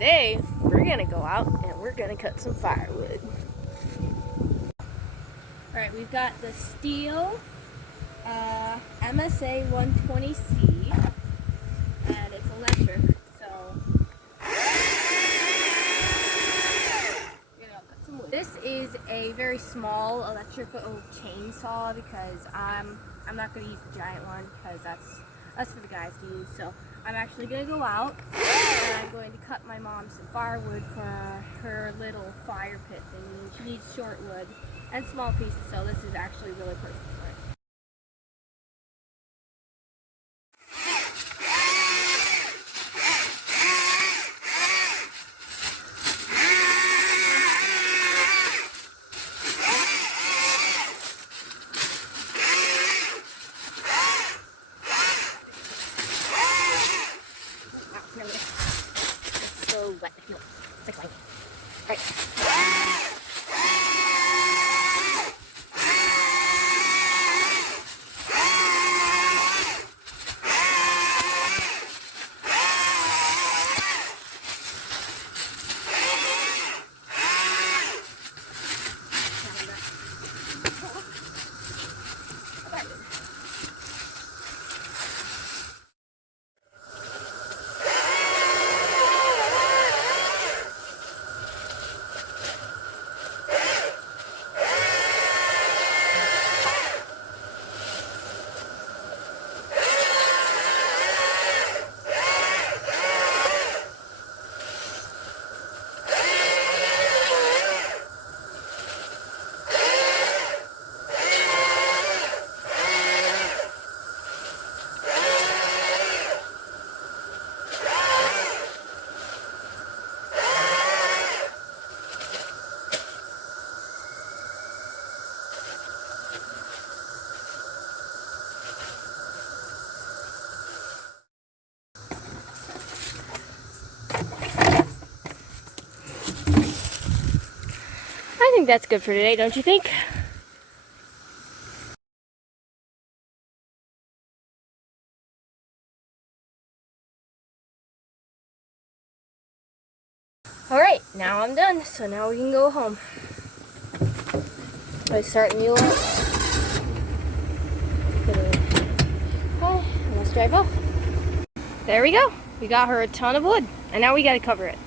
today we're gonna go out and we're gonna cut some firewood. Alright, we've got the STHIL MSA 120C, and it's electric, so we're gonna cut some wood. This is a very small electrical chainsaw because I'm not gonna use the giant one because that's for the guys to use. So I'm actually gonna go out and I'm going to cut my mom some firewood for her little fire pit thing. She needs short wood and small pieces, so this is actually really perfect for it. It's so wet. I feel it. It's like slimy. Alright. I think that's good for today, don't you think? Alright, now I'm done, so now we can go home. I start the mule up. Okay, let's drive off. There we go. We got her a ton of wood, and now we gotta cover it.